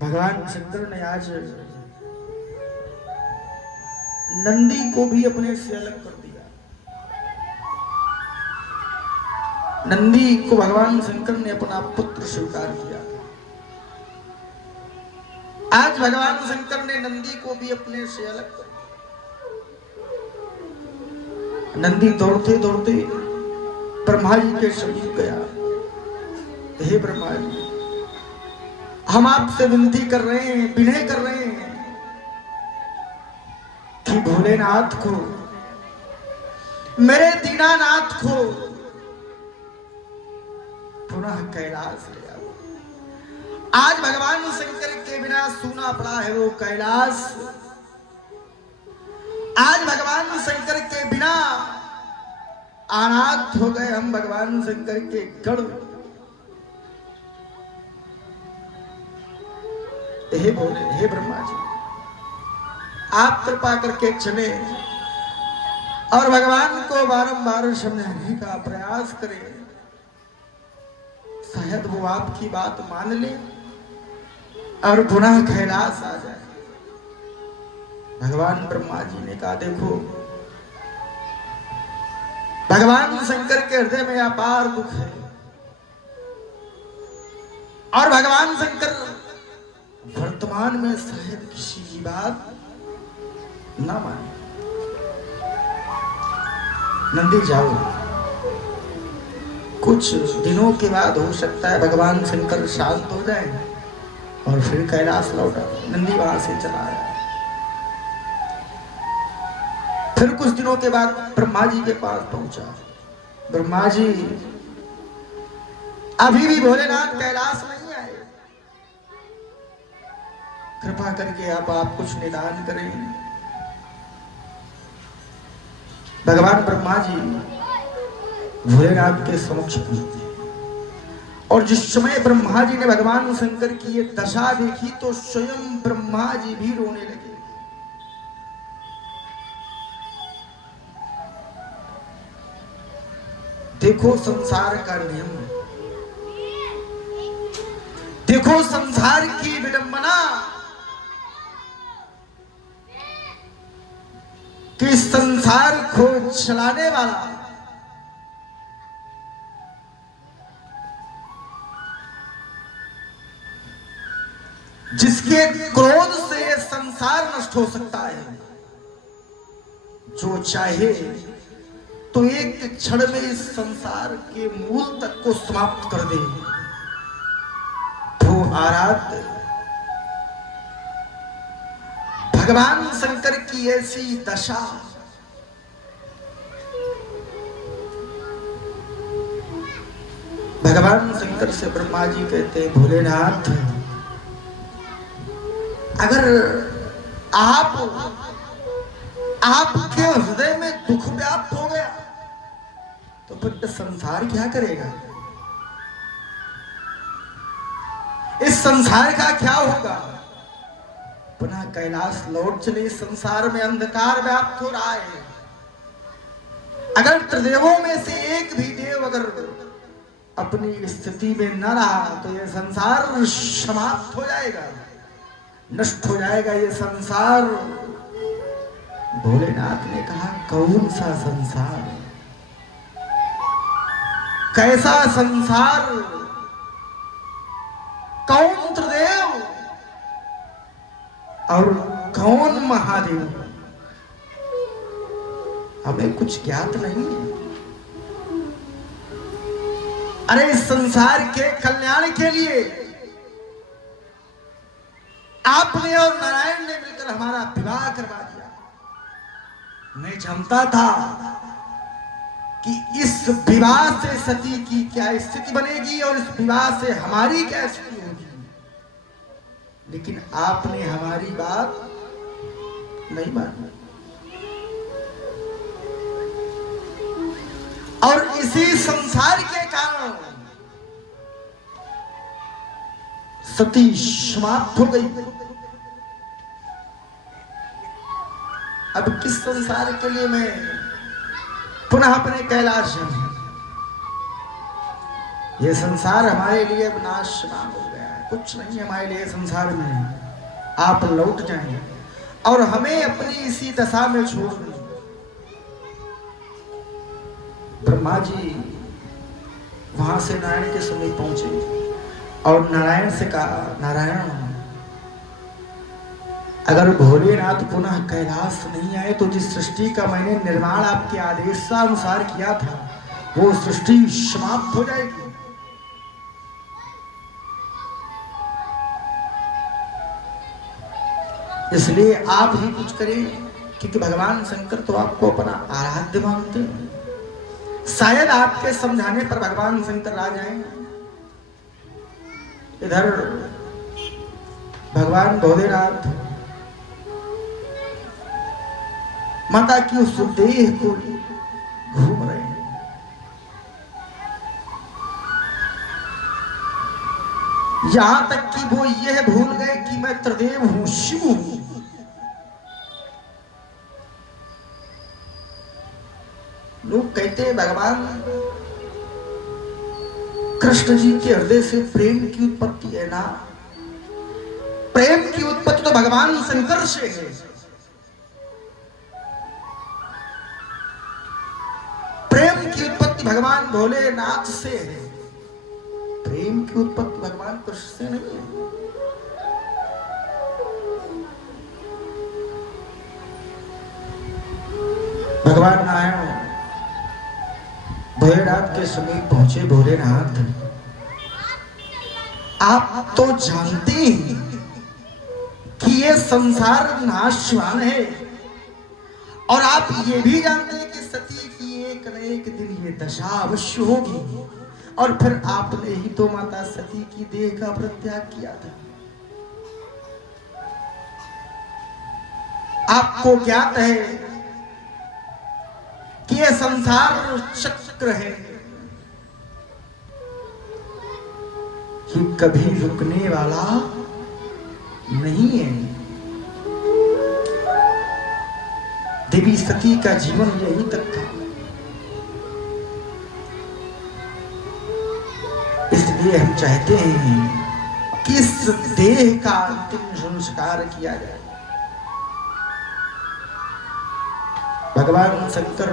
भगवान शंकर ने आज नंदी को भी अपने से अलग कर दिया। नंदी को भगवान शंकर ने अपना पुत्र स्वीकार किया। आज भगवान शंकर ने नंदी को भी अपने से अलग कर दिया। नंदी दौड़ते दौड़ते ब्रह्मा जी के समीप गया। हे ब्रह्मा जी, हम आपसे विनती कर रहे हैं, विनय कर रहे हैं कि भोलेनाथ को, मेरे दीनानाथ को पुनः कैलाश ले आओ। आज भगवान शंकर के बिना सूना पड़ा है वो कैलाश। आज भगवान शंकर के बिना अनाथ हो गए हम भगवान शंकर के गढ़। हे भोले, हे ब्रह्मा जी, आप कृपा करके चले और भगवान को बारंबार समझाने का प्रयास करें। शायद वो आपकी बात मान ले और पुनः कैलाश आ जाए। भगवान ब्रह्मा जी ने कहा, देखो भगवान शंकर के हृदय में अपार दुख है और भगवान शंकर वर्तमान में शायद किसी की बात ना माने। नंदी जाओ, कुछ दिनों के बाद हो सकता है भगवान शंकर शांत हो जाए और फिर कैलाश लौटा। नंदी वहां से चला आया। फिर कुछ दिनों के बाद ब्रह्मा जी के पास पहुंचा। ब्रह्मा जी, अभी भी भोलेनाथ कैलाश नहीं आए, कृपा करके आप कुछ निदान करें। भगवान ब्रह्मा जी भोलेनाथ के समक्ष पहुंचे और जिस समय ब्रह्मा जी ने भगवान शंकर की ये दशा देखी तो स्वयं ब्रह्मा जी भी रोने लगे। देखो संसार का नियम, देखो संसार की विडंबना कि संसार को चलाने वाला जिसके क्रोध से ये संसार नष्ट हो सकता है, जो चाहे तो एक क्षण में इस संसार के मूल तक को समाप्त कर दे, वो आराध्य भगवान शंकर की ऐसी दशा। भगवान शंकर से ब्रह्मा जी कहते हैं, भोलेनाथ, अगर आपके हृदय में दुख व्याप्त हो गया तो फिर संसार क्या करेगा? इस संसार का क्या होगा? पुनः कैलाश लौट चले। इस संसार में अंधकार व्याप्त हो रहा है। अगर त्रिदेवों में से एक भी देव अगर अपनी स्थिति में न रहा तो यह संसार समाप्त हो जाएगा, नष्ट हो जाएगा ये संसार। भोलेनाथ ने कहा, कौन सा संसार, कैसा संसार, कौन त्रिदेव और कौन महादेव, हमें कुछ ज्ञात नहीं है। अरे इस संसार के कल्याण के लिए आपने और नारायण ने मिलकर हमारा विवाह करवा दिया। मैं जानता था कि इस विवाह से सती की क्या स्थिति बनेगी और इस विवाह से हमारी क्या स्थिति होगी, लेकिन आपने हमारी बात नहीं मानी और इसी संसार के कारण सती समाप्त हो गई। अब किस संसार के लिए मैं पुनः अपने कैलाश में, ये संसार हमारे लिए अब नाश हो गया है। कुछ नहीं है हमारे लिए संसार में, आप लौट जाएं और हमें अपनी इसी दशा में छोड़ दें। ब्रह्मा जी वहां से नारायण के समीप पहुंचे और नारायण से कहा, नारायण अगर भोलेनाथ पुनः कैलाश नहीं आए तो जिस सृष्टि का मैंने निर्माण आपके आदेशानुसार किया था वो सृष्टि समाप्त हो जाएगी। इसलिए आप ही कुछ करें, क्योंकि भगवान शंकर तो आपको अपना आराध्य मानते हैं। शायद आपके समझाने पर भगवान शंकर आ जाएं। इधर भगवान भोलेनाथ माता की उस देह को घूम रहे हैं। यहां तक कि वो यह भूल गए कि मैं त्रिदेव हूं, शिव हूं। लोग कहते हैं भगवान कृष्ण जी के हृदय से प्रेम की उत्पत्ति है ना। प्रेम की उत्पत्ति तो भगवान शंकर से है। प्रेम की उत्पत्ति भगवान भोलेनाथ से है। प्रेम की उत्पत्ति भगवान कृष्ण से नहीं है। भगवान नारायण भोलेनाथ के समीप पहुंचे। भोलेनाथ आप तो जानते हैं कि ये संसार नाशवान है और आप ये भी जानते हैं कि सती की एक न एक दिन ये दशा अवश्य होगी। और फिर आपने ही तो माता सती की देह का परित्याग किया था। आपको ज्ञात है कि यह संसार चक्र है कि कभी रुकने वाला नहीं है। देवी सती का जीवन यही तक था। इसलिए हम चाहते हैं कि इस देह का अंतिम संस्कार किया जाए। भगवान शंकर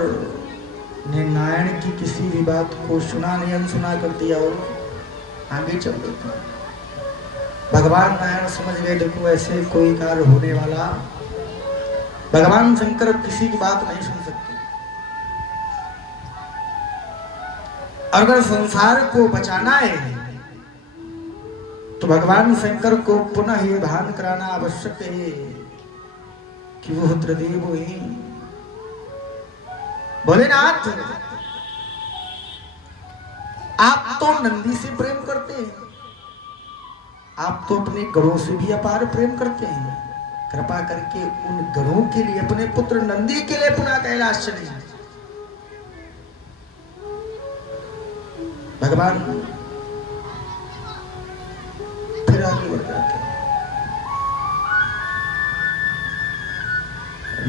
ने नारायण की किसी भी बात को सुना नहीं, अनसुना कर दिया और आगे चल देते। भगवान नारायण समझ गए देखो ऐसे कोई कार्य होने वाला। भगवान शंकर किसी की बात नहीं सुन सकते। अगर संसार को बचाना है तो भगवान शंकर को पुनः ये भान कराना आवश्यक है कि वो त्रिदेव ही। भोलेनाथ आप तो नंदी से प्रेम करते हैं, आप तो अपने गणों से भी अपार प्रेम करते हैं। कृपा करके उन गणों के लिए, अपने पुत्र नंदी के लिए पुनः कैलाश चले। भगवान फिर आगे बढ़ जाते हैं।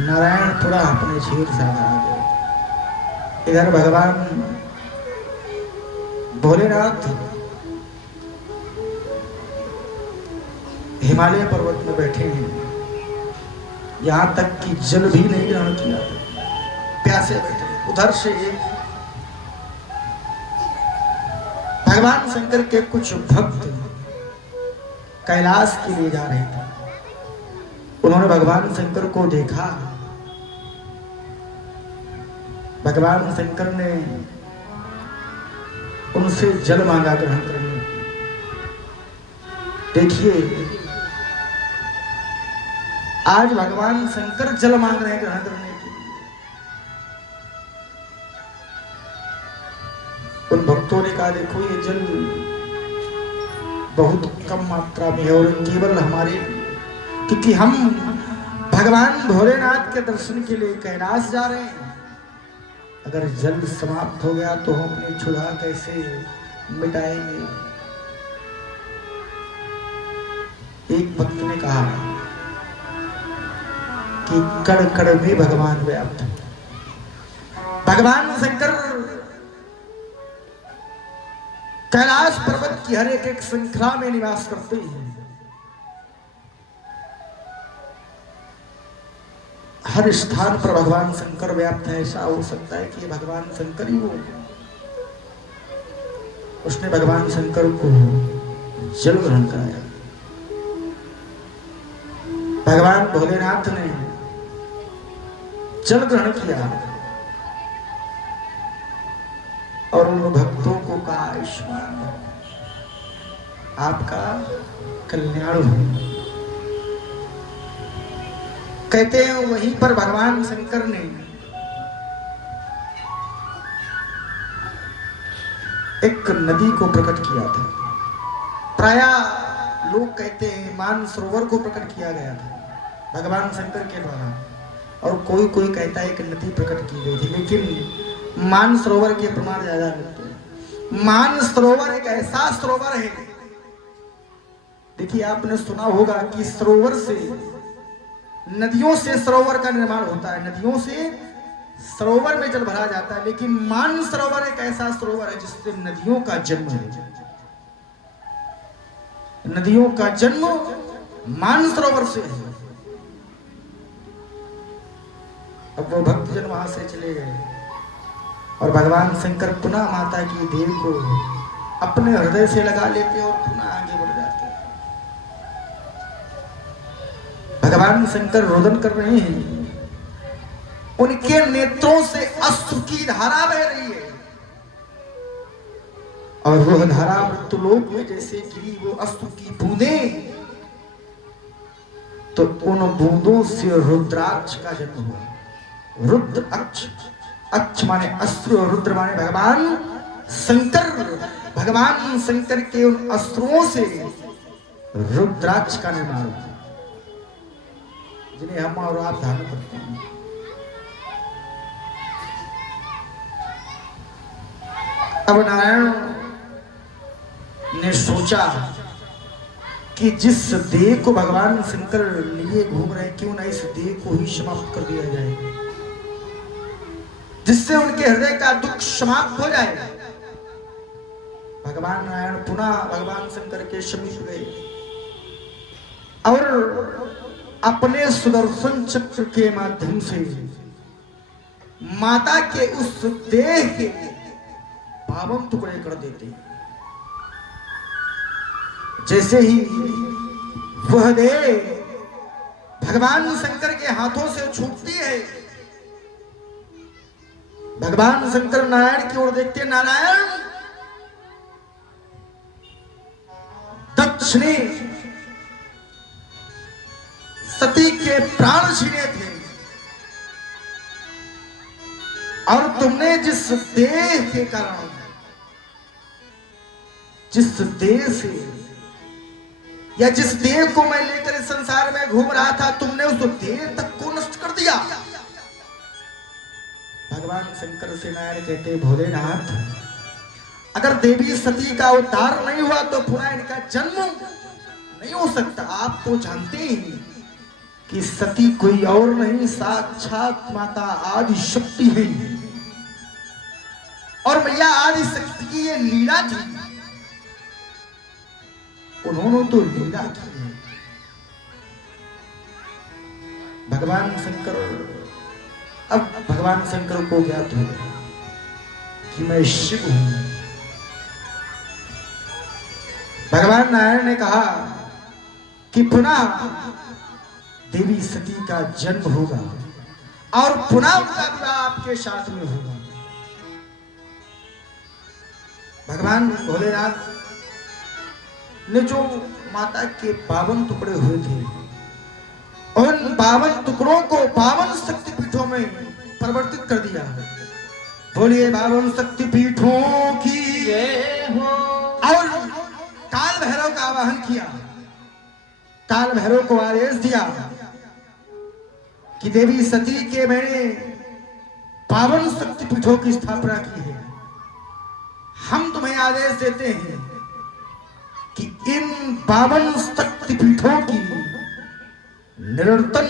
नारायणपुरा अपने क्षीर सागर आ गए। इधर भगवान भोलेनाथ हिमालय पर्वत में बैठे हैं। यहां तक कि जल भी नहीं ग्रहण किया, प्यासे बैठे। उधर से भगवान शंकर के कुछ भक्त कैलाश के लिए जा रहे थे। उन्होंने भगवान शंकर को देखा। भगवान शंकर ने उनसे जल मांगा ग्रहण करने। देखिए आज भगवान शंकर जल मांग रहे हैं ग्रहण करने के लिए। उन भक्तों ने कहा देखो ये जल बहुत कम मात्रा में है और केवल हमारे, क्योंकि हम भगवान भोलेनाथ के दर्शन के लिए कैलाश जा रहे हैं। अगर जल समाप्त हो गया तो हम अपनी क्षुधा कैसे मिटाएंगे। एक भक्त ने कहा कि कण कण में भगवान व्याप्त। भगवान शंकर कैलाश पर्वत की हर एक श्रृंखला में निवास करते हैं। हर स्थान पर भगवान शंकर व्याप्त है। ऐसा हो सकता है कि भगवान शंकर ही हो। उसने भगवान शंकर को जल ग्रहण कराया। भगवान भोलेनाथ ने जल ग्रहण किया और उन भक्तों को कहा, आयुष्मान आपका कल्याण हो। कहते हैं वहीं पर भगवान शंकर ने एक नदी को प्रकट किया था। प्रायः लोग कहते हैं मानसरोवर को प्रकट किया गया था भगवान शंकर के द्वारा, और कोई कोई कहता है एक नदी प्रकट की गई थी, लेकिन मानसरोवर के प्रमाण ज्यादा मिलते हैं। मानसरोवर एक ऐसा सरोवर है, देखिए आपने सुना होगा कि सरोवर से, नदियों से सरोवर का निर्माण होता है, नदियों से सरोवर में जल भरा जाता है, लेकिन मानसरोवर एक ऐसा सरोवर है जिससे नदियों का जन्म है। नदियों का जन्म मानसरोवर से है। अब वो भक्तजन वहां से चले गए और भगवान शंकर पुनः माता की देह को अपने हृदय से लगा लेते और पुनः आगे बढ़ जाते। भगवान शंकर रोदन कर रहे हैं, उनके नेत्रों से अश्रु की धारा बह रही है और वह धारा मृत्युलोक में जैसे गिरी वो अश्रु की बूंदें, तो उन बूंदों से रुद्राक्ष का जन्म हुआ। रुद्र अक्ष, अक्ष माने अश्रु, रुद्र माने भगवान शंकर। भगवान शंकर के उन अश्रुओं से रुद्राक्ष का निर्माण हुआ, जिन्हें हम और आप धारण करते हैं। अब नारायण ने सोचा कि जिस देह को भगवान शंकर लिए घूम रहे हैं, क्यों ना इस देह को ही समाप्त कर दिया जाए, जिससे उनके हृदय का दुख समाप्त हो जाए। भगवान नारायण पुनः भगवान शंकर के समीप गए और अपने सुदर्शन चक्र के माध्यम से माता के उस देह के पावन टुकड़े कर देते। जैसे ही वह देह भगवान शंकर के हाथों से छूटती है, भगवान शंकर नारायण की ओर देखते, नारायण दक्ष ने सती के प्राण छीने थे और तुमने जिस देह के कारण, जिस देह से या जिस देह को मैं लेकर इस संसार में घूम रहा था, तुमने उस देह तक को नष्ट कर दिया। भगवान शंकर से नारायण कहते, भोलेनाथ अगर देवी सती का उद्धार नहीं हुआ तो पुनः इनका जन्म नहीं हो सकता। आप तो जानते ही कि सती कोई और नहीं, साक्षात माता आदि शक्ति है और मैया आदि शक्ति की ये लीला थी, उन्होंने तो लीला की है। भगवान शंकर, अब भगवान शंकर को ज्ञात हो कि मैं शिव हूं। भगवान नारायण ने कहा कि पुनः देवी सती का जन्म होगा और पुनः उनका विवाह आपके साथ में होगा। भगवान भोलेनाथ ने जो माता के 52 टुकड़े हुए थे, उन 52 टुकड़ों को 52 शक्तिपीठों में परिवर्तित कर दिया। बोलिए 52 शक्तिपीठों की जय हो। और काल भैरव का आवाहन किया, काल भैरव को आदेश दिया कि देवी सती के मैंने 52 शक्तिपीठों की स्थापना की है। हम तुम्हें आदेश देते हैं कि इन 52 शक्तिपीठों की निरंतर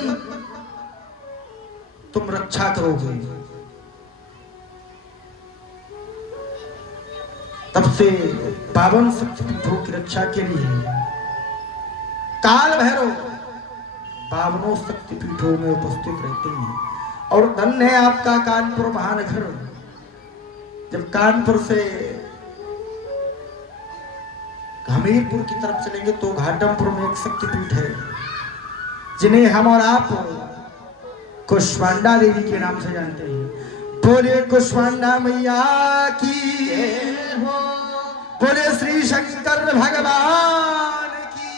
तुम रक्षा करोगे। तब से पावन शक्तिपीठों की रक्षा के लिए काल भैरव पावनों शक्तिपीठों में उपस्थित रहते हैं। और धन्य है आपका कानपुर महानगर। जब कानपुर से हमीरपुर की तरफ चलेंगे तो घाटमपुर में एक शक्तिपीठ है जिन्हें हम और आप कुष्मांडा देवी के नाम से जानते हैं। बोले कुष्मांडा मैया की हो, बोले श्री शंकर भगवान की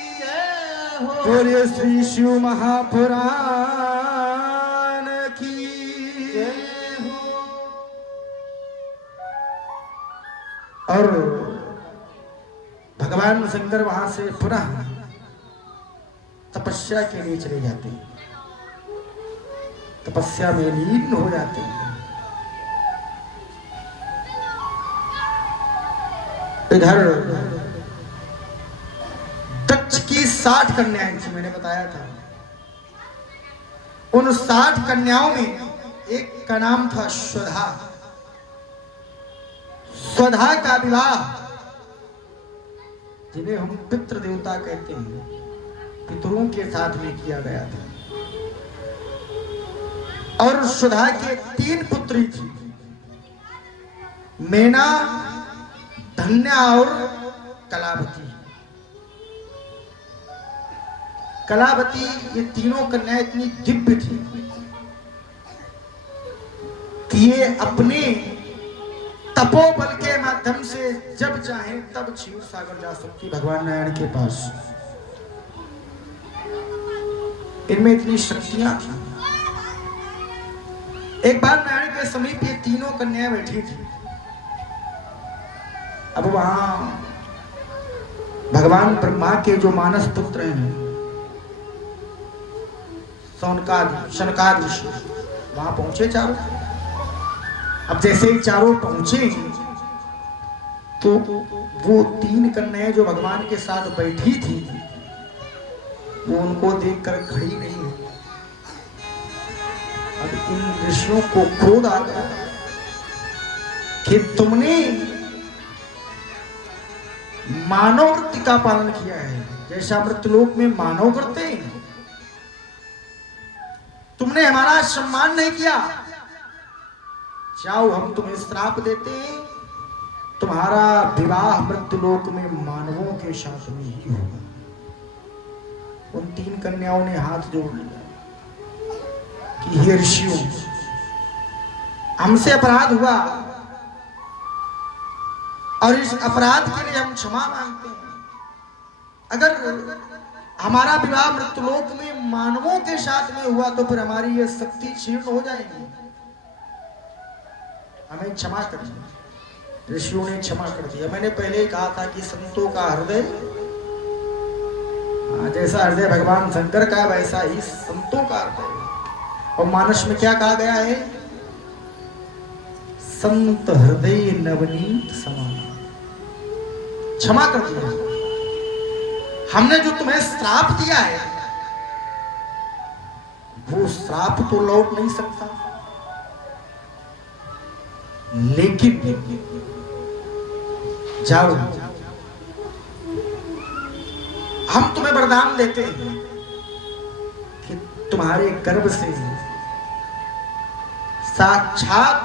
हो, बोले श्री शिव महापुराण की हो। और भगवान शंकर वहां से पुनः तपस्या के लिए चले जाते हैं, तपस्या में लीन हो जाते हैं। इधर दक्ष की 60 कन्याएं थी, मैंने बताया था। उन 60 कन्याओं में एक का नाम था स्वधा। स्वधा का विवाह, जिन्हें हम पितृ देवता कहते हैं, पितरों के साथ में किया गया था। और स्वधा के 3 पुत्री थी, मेना, धन्या और कलावती। कलावती, ये तीनों कन्याएं इतनी दिव्य थी कि ये अपने तपोबल के माध्यम से जब चाहे तब क्षीर सागर जा सकती भगवान नारायण के पास। इनमें इतनी शक्तियां थी। एक बार नारायण के समीप ये तीनों कन्याएं बैठी थी। अब वहां भगवान ब्रह्मा के जो मानस पुत्र हैं, शनकादि ऋषि, वहां पहुंचे चारों। अब जैसे ही चारों पहुंचे तो वो 3 कन्याएं जो भगवान के साथ बैठी थी, वो उनको देखकर खड़ी नहीं हुई। अब इन ऋषियों को क्रोध आ गया कि तुमने मानव वृत्ति का पालन किया है, जैसा मृत्युलोक में मानव करते हैं। तुमने हमारा सम्मान नहीं किया। जाओ, हम तुम्हें श्राप देते हैं, तुम्हारा विवाह मृत्युलोक में मानवों के साथ में ही होगा। उन 3 कन्याओं ने हाथ जोड़ लिया कि हे ऋषियों, हमसे अपराध हुआ और इस अपराध के लिए हम क्षमा मांगते हैं। अगर हमारा विवाह मृत्युलोक में मानवों के साथ में हुआ तो फिर हमारी ये शक्ति क्षीण हो जाएगी, हमें क्षमा कर दिया। ऋषियों ने क्षमा कर दिया। मैंने पहले ही कहा था कि संतों का हृदय, जैसा हृदय भगवान शंकर का वैसा ही संतों का हृदय। और मानस में क्या कहा गया है? संत हृदय नवनीत समान। क्षमा कर दिया। हमने जो तुम्हें श्राप दिया है वो श्राप तो लौट नहीं सकता, लेकिन जाओ, हम तुम्हें वरदान देते हैं कि तुम्हारे गर्भ से साक्षात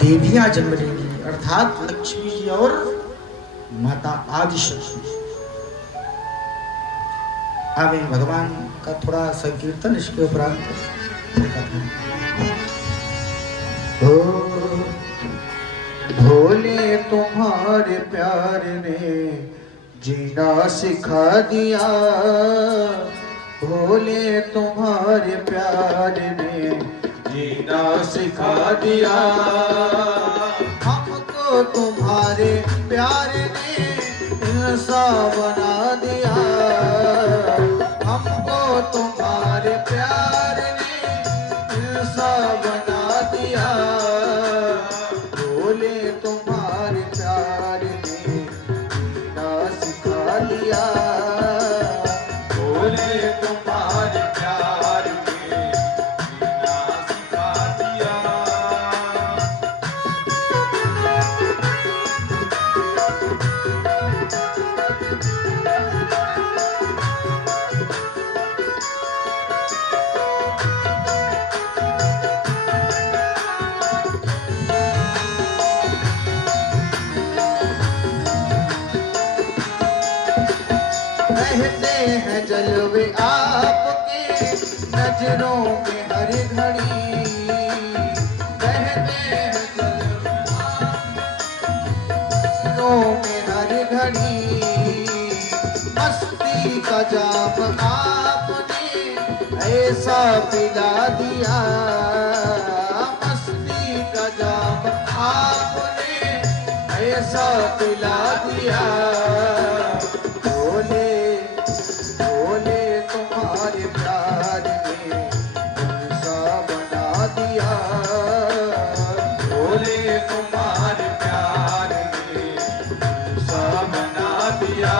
देवियां जन्म लेंगी, अर्थात लक्ष्मी जी और माता आदिशक्ति। आमीन। भगवान का थोड़ा संकीर्तन इसके उपरांत। भोले तुम्हारे प्यार ने जीना सिखा दिया, भोले तुम्हारे प्यार ने जीना सिखा दिया, हमको तुम्हारे प्यार ने इंसान बना दिया, हमको तुम्हारे प्यार ने इंसान बना दिया, भोले तुम्हारे प्यार ने जीना सिखा दिया, भोले तुम्हारे प्यार ने जीना सिखा दिया। बहते हैं जलवे आपके नजरों में हर घड़ी, बहते हैं जलवे नजरों में हर घड़ी। मस्ती का जाम आपने ऐसा पिला दिया, मस्ती का जाम आपने ऐसा पिला दिया। बोले बोले तुम्हारे प्यार ने ऐसा बना दिया, बोले तुम्हारे प्यार ने ऐसा बना दिया।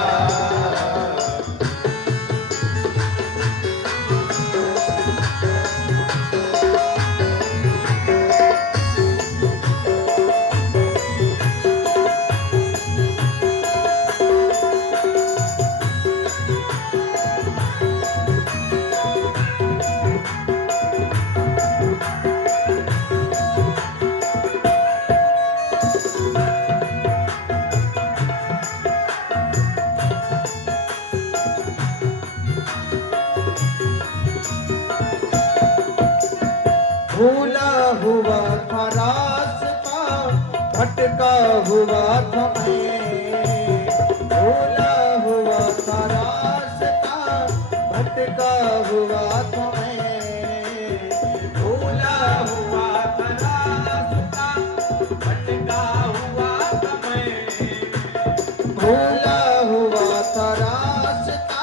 भूला हुआ था रास्ता, भटका हुआ था मैं, भूला हुआ था रास्ता, भटका हुआ था मैं, भूला हुआ था रास्ता, भटका हुआ था मैं, भूला हुआ था रास्ता,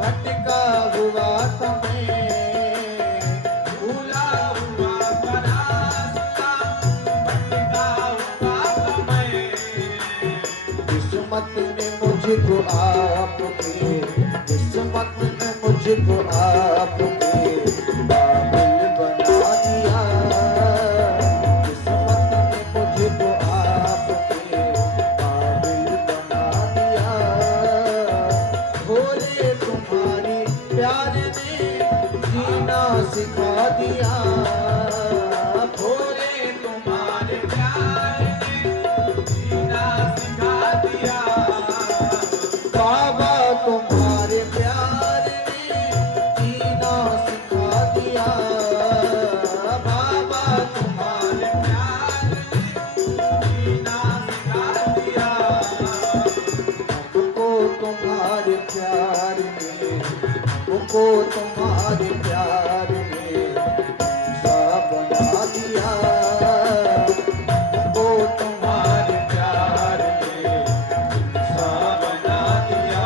भटका हुआ था मैं, भूला किस्मत ने मुझको आपके, किस्मत ने मुझको आपके काबिल बना दिया, किस्मत ने मुझको आपके काबिल बना दिया। भोले तुम्हारी प्यार ने जीना सिखा दिया, भोले तुम्हारे प्यार ने जीना सिखा दिया। बाबा तुम्हारे प्यार ने जीना सिखा दिया, बाबा तुम्हारे प्यार ने जीना सिखा दिया। हमको तुम्हारे प्यार ने, हमको तुम्हारे प्यार ने सब बना दिया, हमको तुम्हारे प्यार ने सब बना दिया।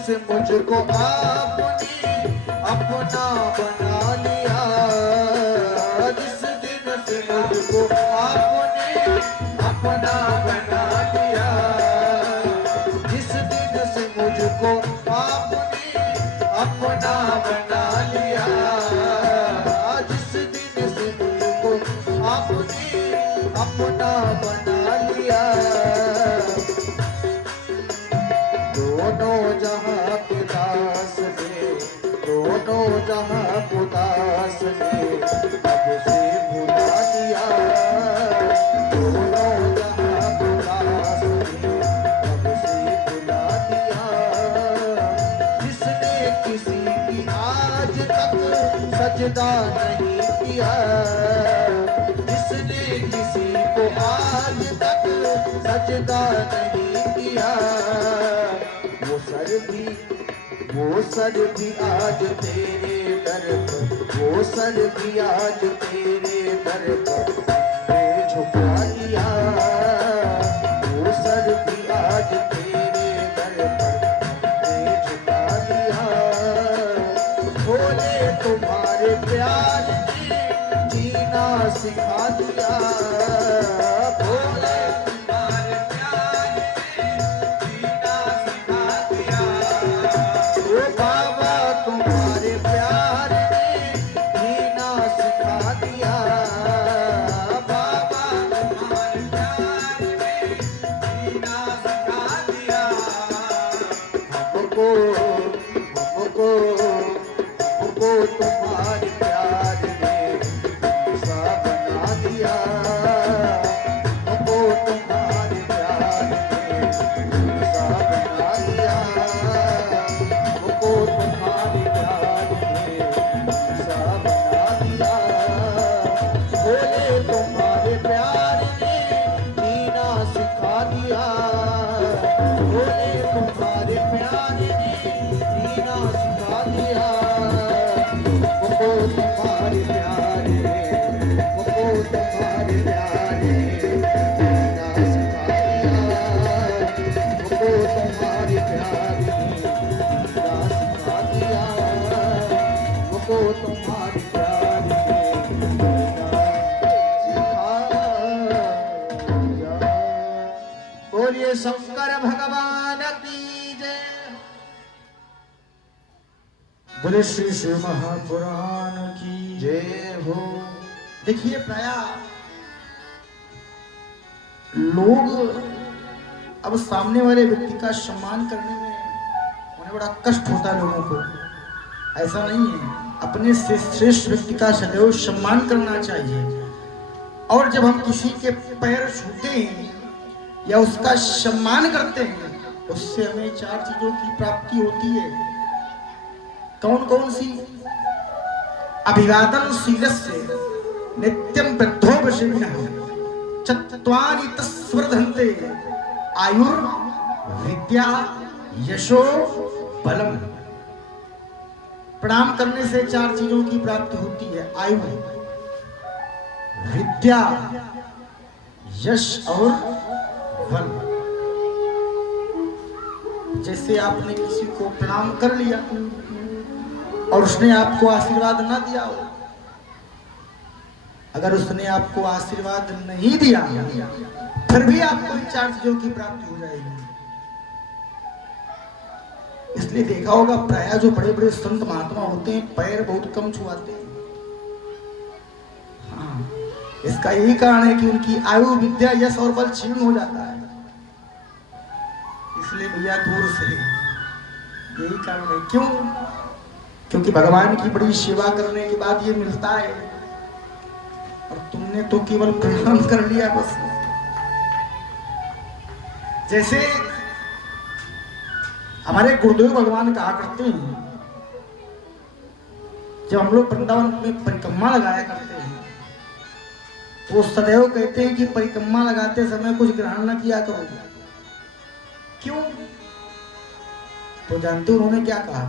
से मुझको आपने अपना बना लिया, जिस दिन से मुझको आपने अपना बना लिया, जिस दिन से मुझको आपने अपना बना लिया, जिस दिन से मुझको आपने अपना बना लिया। दोनों जहां के दास ने, दोनों जहां को दास ने अब से भुला दिया, दोनों जहां को दास ने अब से भुला दिया। जिसने किसी की आज तक सजदा नहीं किया, जिसने किसी को आज तक सजदा नहीं किया, वो वो सर भी आज तेरे दर पर, वो सर भी आज तेरे दर पर मैं झुका दिया। वो सर भी आज तेरे दर पर मैं झुका दिया। बोले तुम्हारे प्यार ने जीना सिखा दिया। बोले तुम्हारे प्यार ने जीना सिखा दिया। ओ बाबा तुम्हारे प्यार ने जीना सिखा दिया। बाबा तुम्हारे प्यार ने जीना सिखा दिया। हमको हमको हमको तुम्हारे प्यार ने सा बना दिया। हमको तुम्हारे प्यार ने सा बना दिया। हमको तुम्हारे प्यार ने सा बना दिया। बोले तुम्हारे प्यार ने जीना सिखा दिया। बोले तुम्हारे प्यार ने जीना सिखा दिया। हमको तुम्हारे प्यार ने, हमको तुम्हारे प्यार ने जीना सिखा दिया। हमको तुम्हारे प्यार ने जीना सिखा दिया। हमको तुम्हारे प्यार ने जीना सिखा दिया। बोलिए शंकर भगवान की जय। बोले श्री शिव महापुराण की जय हो। देखिए प्राय लोग अब सामने वाले व्यक्ति का सम्मान करने में उन्हें बड़ा कष्ट होता है लोगों को। ऐसा नहीं है, अपने से श्रेष्ठ व्यक्ति का सदैव सम्मान करना चाहिए। और जब हम किसी के पैर छूते हैं या उसका सम्मान करते हैं, उससे हमें 4 चीजों की प्राप्ति होती है। कौन कौन सी? अभिवादन शीलस्य नित्यं वृद्धो वशिनः चत्वारि तस्वर्धन्ते आयुर् विद्या यशो बलम। प्रणाम करने से 4 चीजों की प्राप्ति होती है, आयु, विद्या, यश और बल। जैसे आपने किसी को प्रणाम कर लिया और उसने आपको आशीर्वाद ना दिया हो, अगर उसने आपको आशीर्वाद नहीं दिया फिर भी आपको इन 4 चीजों की प्राप्ति हो जाएगी। इसलिए देखा होगा प्राय जो बड़े बड़े संत महात्मा होते हैं पैर बहुत कम छुआते हैं। हाँ, इसका यही कारण है कि उनकी आयु, विद्या, यश और बल क्षीण हो जाता है। इसलिए भैया दूर से, यही कारण है। क्यों? क्योंकि भगवान की बड़ी सेवा करने के बाद ये मिलता है और तुमने तो केवल प्रणाम कर लिया बस। जैसे हमारे गुरुदेव भगवान कहा करते हैं, जब हम लोग वृंदावन में परिक्रमा लगाया करते हैं तो सदैव कहते हैं कि परिक्रमा लगाते समय कुछ ग्रहण न किया करो। क्यों? तो जानते हो उन्होंने क्या कहा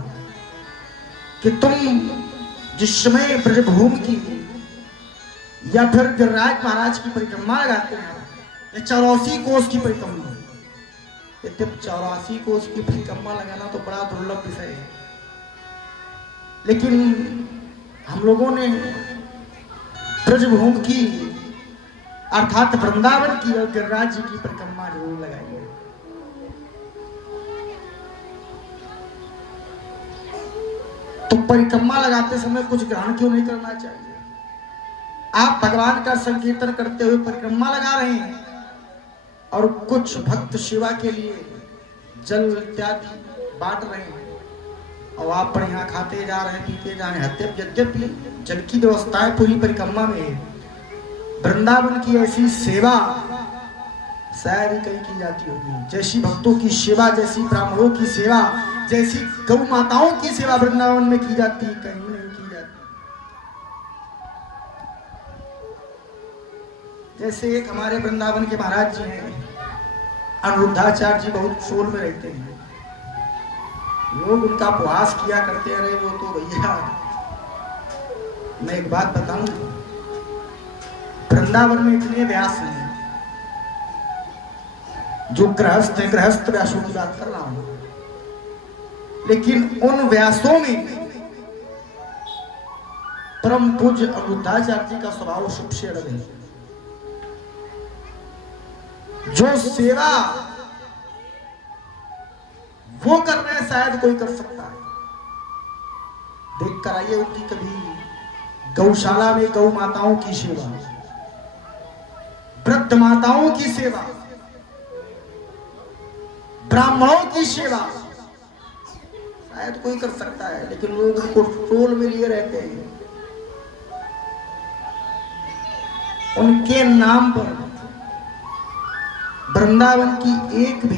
कि तुम जिस समय ब्रजभूमि की या फिर गिरिराज महाराज की परिक्रमा लगाते हैं, या 84 कोस की परिक्रमा, 84 कोस की परिक्रमा लगाना तो बड़ा दुर्लभ विषय है। लेकिन हम लोगों ने ब्रजभूमि की अर्थात वृंदावन की और गिरिराज जी की परिक्रमा जरूर लगाई है। तो परिक्रमा लगाते समय कुछ ग्रहण क्यों नहीं करना चाहिए? आप भगवान का संकीर्तन करते हुए परिक्रमा लगा रहे हैं और कुछ भक्त सेवा के लिए जल इत्यादि बांट रहे हैं और आप पर यहाँ खाते जा रहे हैं, पीते जा रहे हैं। यद्यपि जल की व्यवस्थाएं पूरी परिक्रमा में है, वृंदावन की ऐसी सेवा शायद ही कहीं की जाती होगी। जैसी भक्तों की सेवा, जैसी ब्राह्मणों की सेवा, जैसी गौ माताओं की सेवा वृंदावन में की जाती है, कहीं नहीं की जाती। जैसे एक हमारे वृंदावन के महाराज जी हैं, अनिरुद्धाचार्य जी, बहुत शोर में रहते हैं। लोग उनका उपवास किया करते, अरे वो तो भैया, मैं एक बात बताऊं, वृंदावन में इतने व्यास हैं, जो गृहस्थ है, गृहस्थ व्यासों की बात कर रहा हूं, लेकिन उन व्यासों में परम पूज्य अनिरुद्धाचार्य जी का स्वभाव सबसे अलग है। जो सेवा वो कर रहे हैं शायद कोई कर सकता है। देख कर आइए उनकी कभी गौशाला में गौ माताओं की सेवा, वृद्ध माताओं की सेवा, ब्राह्मणों की सेवा शायद कोई कर सकता है, लेकिन लोग उनको टोल में लिए रहते हैं। उनके नाम पर वृंदावन की एक भी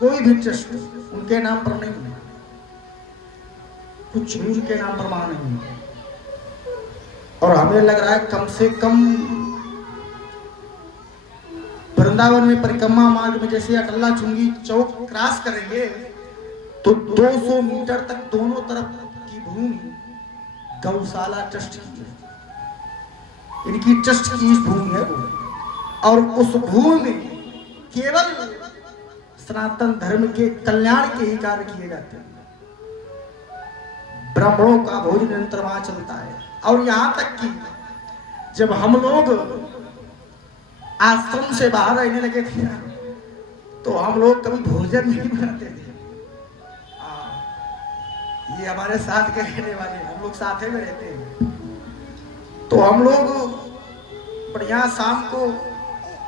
कोई भी ट्रस्ट उनके नाम पर नहीं है, कुछ भी उनके नाम पर वहां नहीं है। और हमें लग रहा है कम से कम वृंदावन में परिक्रमा मार्ग में जैसे अटल्ला चुंगी चौक क्रॉस करेंगे तो 200 मीटर तक दोनों तरफ की भूमि गौशाला ट्रस्ट की है, इनकी ट्रस्ट की भूमि है वो। और उस भूमि में केवल सनातन धर्म के कल्याण के ही कार्य किए जाते हैं। ब्राह्मणों का भोजन निरंतर वहां चलता है। और यहां तक कि जब हम लोग आश्रम से बाहर रहने लगे थे ना, तो हम लोग कभी भोजन नहीं बनाते थे। ये हमारे साथ के रहने वाले, हम लोग साथ में रहते हैं, तो हम लोग बढ़िया शाम को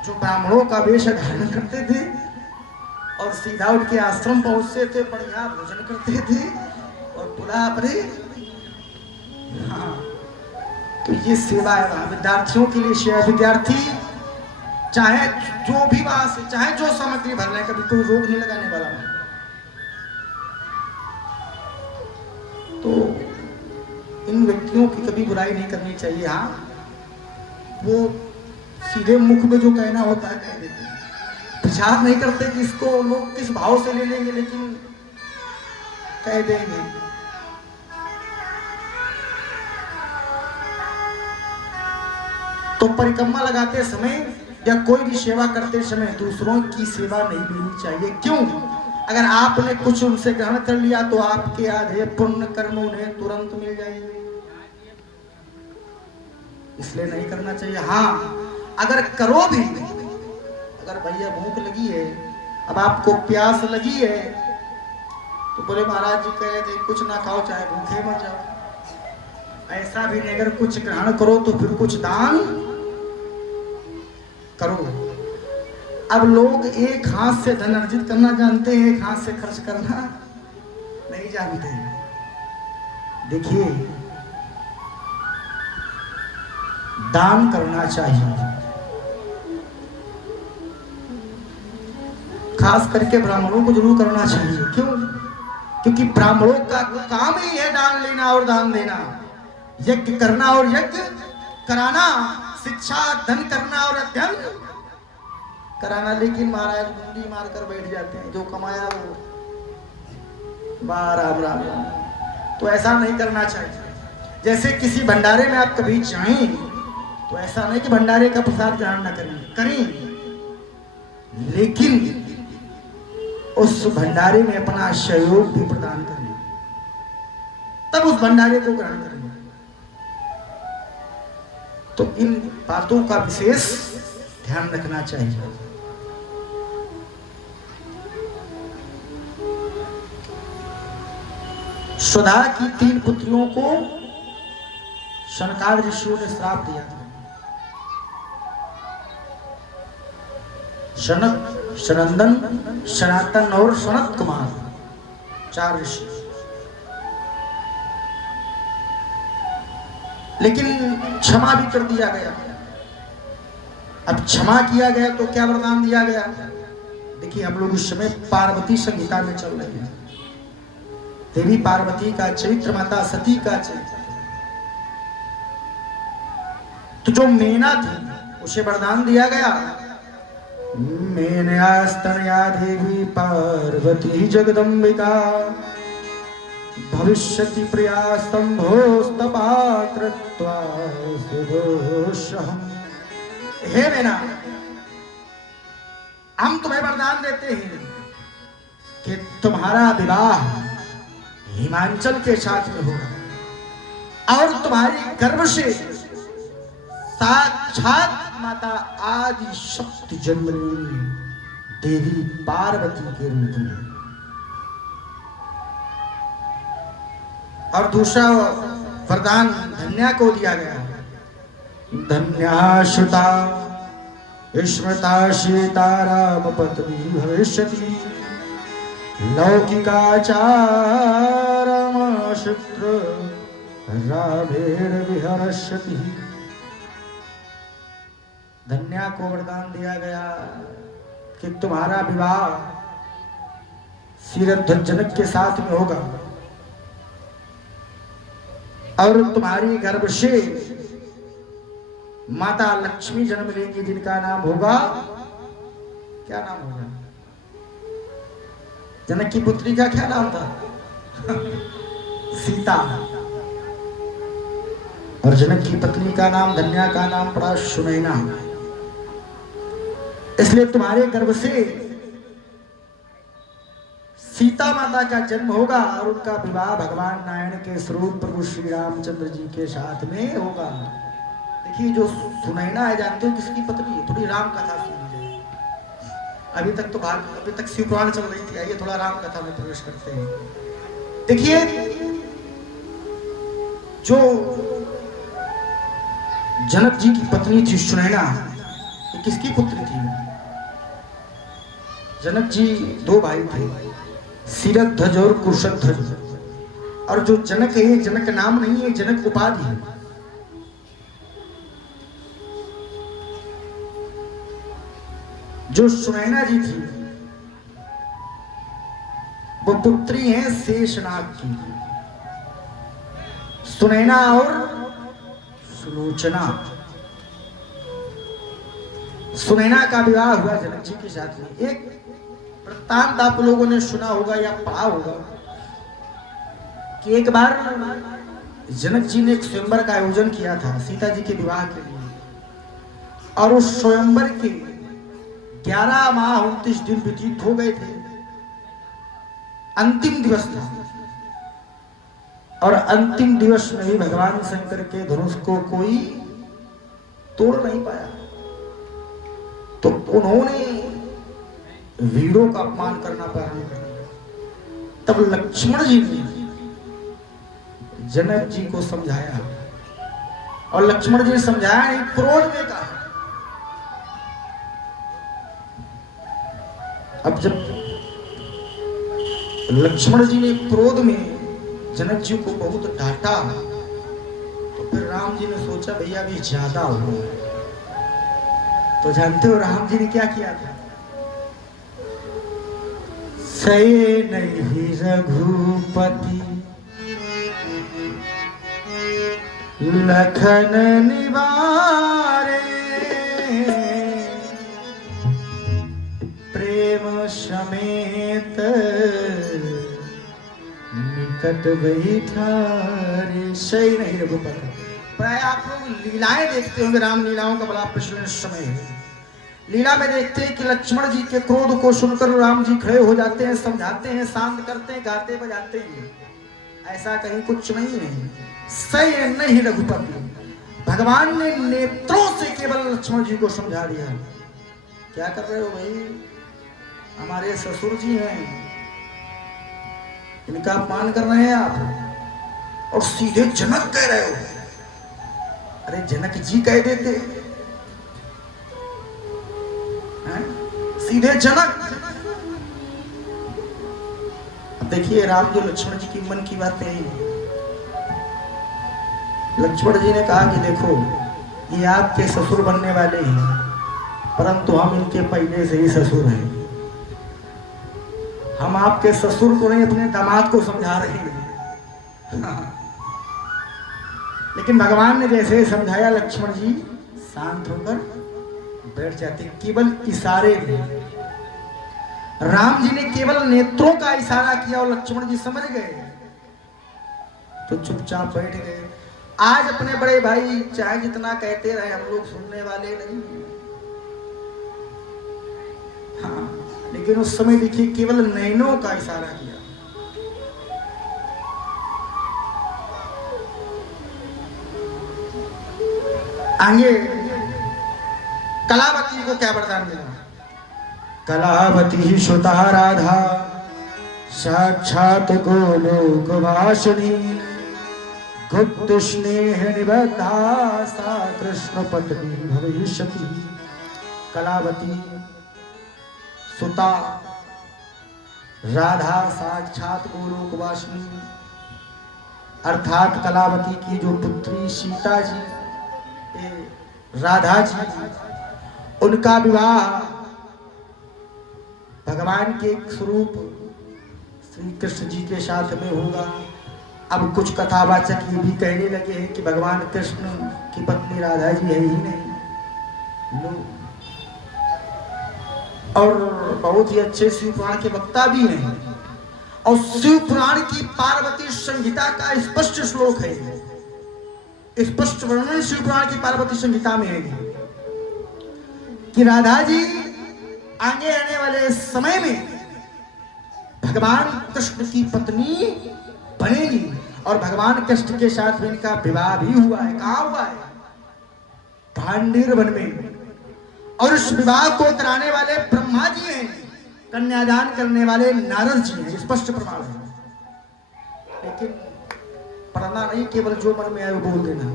जो ब्राह्मणों का वेश धारण करते थे और सीधा उठ के आश्रम पहुंचते थे, बढ़िया भोजन करते थे और पूरा अपने, हाँ, तो ये सेवा है वहां विद्यार्थियों के लिए। सेवा विद्यार्थी चाहे जो भी वहां से, चाहे जो सामग्री भर रहे, कभी कोई रोक नहीं लगाने वाला। तो इन व्यक्तियों की कभी बुराई नहीं करनी चाहिए। हाँ, वो सीधे मुख में जो कहना होता है कह देते हैं, विचार नहीं करते कि इसको लोग किस भाव से ले लेंगे, लेकिन कह देंगे। तो परिक्रमा लगाते समय या कोई भी सेवा करते समय दूसरों की सेवा नहीं लेनी चाहिए। क्यों? अगर आपने कुछ उनसे ग्रहण कर लिया तो आपके आधे पुण्य कर्म उन्हें तुरंत मिल जाएंगे, इसलिए नहीं करना चाहिए। हाँ, अगर करो भी, अगर भैया भूख लगी है, अब आपको प्यास लगी है, तो बोले महाराज जी कह रहे थे कुछ ना खाओ चाहे भूखे मर जाओ, ऐसा भी नहीं। अगर कुछ ग्रहण करो तो फिर कुछ दान करो। अब लोग एक हाथ से धन अर्जित करना जानते हैं, एक हाथ से खर्च करना नहीं जानते। देखिए, दान करना चाहिए, खास करके ब्राह्मणों को जरूर करना चाहिए। क्यों? क्योंकि ब्राह्मणों का काम ही है दान लेना और दान देना, यज्ञ करना और यज्ञ कराना, शिक्षा धन करना और अध्ययन कराना। लेकिन महाराज मुंडी मारकर बैठ जाते हैं, जो कमाया वो राम राम राम। तो ऐसा नहीं करना चाहिए। जैसे किसी भंडारे में आप कभी जाएं तो ऐसा नहीं कि भंडारे का प्रसाद ग्रहण न करें, लेकिन उस भंडारे में अपना सहयोग भी प्रदान करें, तब उस भंडारे को ग्रहण करें। तो इन बातों का विशेष ध्यान रखना चाहिए। सुधा की 3 पुत्रियों को सनकादिक ऋषियों ने श्राप दिया था। सनक, सनंदन, सनातन और सनत कुमार, 4 ऋषि। लेकिन क्षमा भी कर दिया गया। अब क्षमा किया गया तो क्या वरदान दिया गया? देखिए, हम लोग इस समय पार्वती संहिता में चल रहे हैं। देवी पार्वती का चरित्र, माता सती का चरित्र। तो जो मेना थी उसे वरदान दिया गया, मेनयास्तनया देवी पार्वती जगदम्बिका भविष्यति प्रिया स्तंभोस्तपा कृत्वा सुदोषम्। हे मैना, हम तुम्हें वरदान देते हैं कि तुम्हारा विवाह हिमांचल के साथ में होगा और तुम्हारी गर्भ से साक्षात माता आदि शक्ति जन्म लेंगी, देवी पार्वती के रूप में। और दूसरा वरदान धन्या को दिया गया, धन्याश्रुता स्मृता सीताराम पत्नी भविष्यति लौकिकाचारमशुत्र रामेण विहरष्यति। धन्या को वरदान दिया गया कि तुम्हारा विवाह श्रीरध्वज जनक के साथ में होगा और तुम्हारी गर्भ से माता लक्ष्मी जन्म लेंगी, जिनका नाम होगा, क्या नाम होगा? जनक की पुत्री का क्या नाम था? सीता। और जनक की पत्नी का नाम, धन्या का नाम पड़ा सुनैना। इसलिए तुम्हारे गर्भ से सीता माता का जन्म होगा और उनका विवाह भगवान नारायण के स्वरूप प्रभु श्री रामचंद्र जी के साथ में होगा। देखिए, जो सुनैना है, जानते हो किसकी पत्नी है? थोड़ी राम कथा सुन लीजिए। अभी तक शिव पुराण चल रही थी, आइए थोड़ा राम कथा में प्रवेश करते हैं। देखिए, जो जनक जी की पत्नी थी सुनैना, ये किसकी पुत्री थी? जनक जी दो भाई थे, शिरध्वज और कुशध्वज। और जो जनक है, ये जनक नाम नहीं है, जनक उपाधि है। जो सुनैना जी थी वो पुत्री है शेषनाग की, सुनैना और सुलोचना। सुनैना का विवाह हुआ जनक जी के साथ में। एक वृत्तांत आप लोगों ने सुना होगा या पढ़ा होगा कि एक बार जनक जी ने एक स्वयंवर का आयोजन किया था सीता जी के विवाह के लिए, और उस स्वयंवर के 11 माह 29 दिन व्यतीत हो गए थे। अंतिम दिवस था और अंतिम दिवस में भी भगवान शंकर के धनुष को कोई तोड़ नहीं पाया। तो उन्होंने वीरों का अपमान करना प्रारंभ कर दिया। तब लक्ष्मण जी ने जनक जी को समझाया, और लक्ष्मण जी ने समझाया नहीं, क्रोध में कहा। अब जब लक्ष्मण जी ने क्रोध में जनक जी को बहुत डांटा, तो फिर राम जी ने सोचा भैया भी ज्यादा हो गया। तो जानते हो राम जी ने क्या किया था? सये नहीं रघुपति लखन निवारे, प्रेम समेत निकट बैठारे। सही नहीं रघुपति। प्राय आप लोग लीलाएं देखते होंगे, राम लीलाओं का बड़ा प्रचलन इस समय है। लीला में देखते हैं कि लक्ष्मण जी के क्रोध को सुनकर राम जी खड़े हो जाते हैं, समझाते हैं, शांत करते हैं, गाते बजाते हैं। ऐसा कहीं कुछ नहीं है। सही नहीं रघुपति, भगवान ने नेत्रों से केवल लक्ष्मण जी को समझा दिया। क्या कर रहे हो भाई? हमारे ससुर जी हैं, इनका अपमान कर रहे हैं आप, और सीधे जनक कह रहे हो। अरे जनक जी कह देते, सीधे जनक। अब देखिए राम जो लक्ष्मण जी की मन की बातें हैं। लक्ष्मण जी ने कहा कि देखो ये आपके ससुर बनने वाले हैं, परंतु हम इनके पहले से ही ससुर हैं। हम आपके ससुर को नहीं, अपने दामाद को समझा रहे हैं। लेकिन भगवान ने जैसे समझाया, लक्ष्मण जी शांत होकर बैठ जाते। केवल इशारे में राम जी ने केवल नेत्रों का इशारा किया और लक्ष्मण जी समझ गए तो चुपचाप बैठ गए। आज अपने बड़े भाई चाहे जितना कहते रहे, हम लोग सुनने वाले नहीं। हाँ, लेकिन उस समय देखिए केवल नैनों का इशारा किया। आगे कलावती को क्या वरदान मिला? कलावती सुता राधा साक्षात गोलोकवासिनी गुप्त स्नेह निबद्धा सा कृष्ण पत्नी भविष्यति। कलावती सुता राधा साक्षात गोलोकवासिनी अर्थात कलावती की जो पुत्री सीता जी, राधा जी, उनका विवाह भगवान के एक स्वरूप श्री कृष्ण जी के साथ में होगा। अब कुछ कथावाचक ये भी कहने लगे हैं कि भगवान कृष्ण की पत्नी राधा जी है ही नहीं, और बहुत ही अच्छे शिव पुराण के वक्ता भी हैं। और शिव पुराण की पार्वती संहिता का स्पष्ट श्लोक है, स्पष्ट वर्णन शिव पुराण की पार्वती संहिता में है कि राधा जी आगे आने वाले समय में भगवान कृष्ण की पत्नी बनेगी, और भगवान कृष्ण के साथ में इनका विवाह भी हुआ है। कहाँ हुआ है? भांडीर वन में। और इस विवाह को कराने वाले ब्रह्मा जी हैं, कन्यादान करने वाले नारद जी हैं, स्पष्ट प्रमाण है। लेकिन पढ़ना नहीं, केवल जो मन में आए वो बोल देना,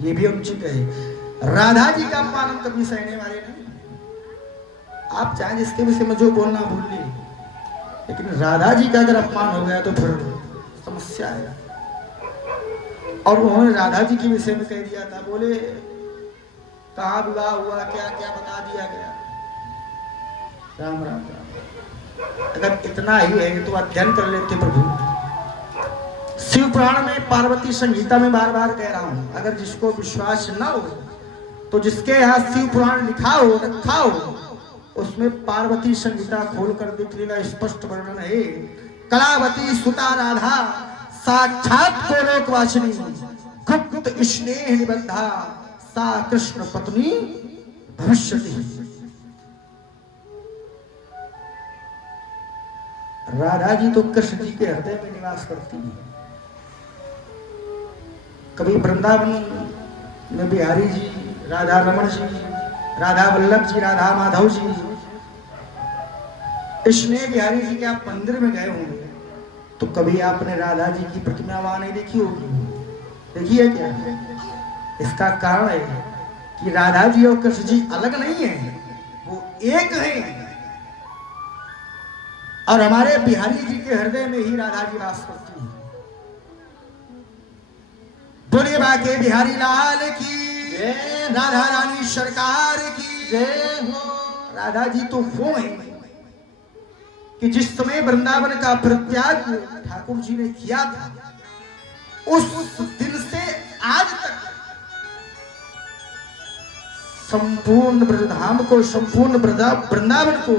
ये भी अनुचित है। राधा जी का अपमान हम कभी सहने वाले नहीं। आप चाहे जिसके विषय में जो बोलना भूल ली, लेकिन राधा जी का अगर अपमान हो गया तो फिर समस्या है। और उन्होंने राधा जी के विषय में कह दिया था, बोले कहाँ विवाह हुआ, क्या क्या बता दिया गया। राम राम राम। अगर इतना ही है तो अध्ययन कर लेते प्रभु। शिव पुराण में पार्वती संहिता में बार बार कह रहा हूं, अगर जिसको विश्वास न हो तो जिसके यहाँ शिव पुराण लिखा हो, रखा हो, उसमें पार्वती संहिता खोल कर देख लेना, स्पष्ट वर्णन है। कलावती सुता राधा साक्षात गोलोकवासिनी गुप्त स्नेह निबद्धा सा कृष्ण पत्नी भविष्यति। राधा जी तो कृष्ण जी के हृदय में निवास करती है। कभी वृंदावन में बिहारी जी, राधा रमण जी, राधा वल्लभ जी, राधा माधव जी, स्नेह बिहारी जी के आप मंदिर में गए होंगे तो कभी आपने राधा जी की प्रतिमा वहां नहीं देखी होगी। देखी है क्या? इसका कारण है कि राधा जी और कृष्ण जी अलग नहीं है, वो एक हैं। और हमारे बिहारी जी के हृदय में ही राधा जी वास करती है। बोले बाके बिहारी लाल की जय, राधा रानी सरकार की जय हो। राधा जी तो वो है कि जिस समय वृंदावन का परित्याग ठाकुर जी ने किया था, उस दिन से आज तक संपूर्ण ब्रजधाम को, संपूर्ण वृंदावन को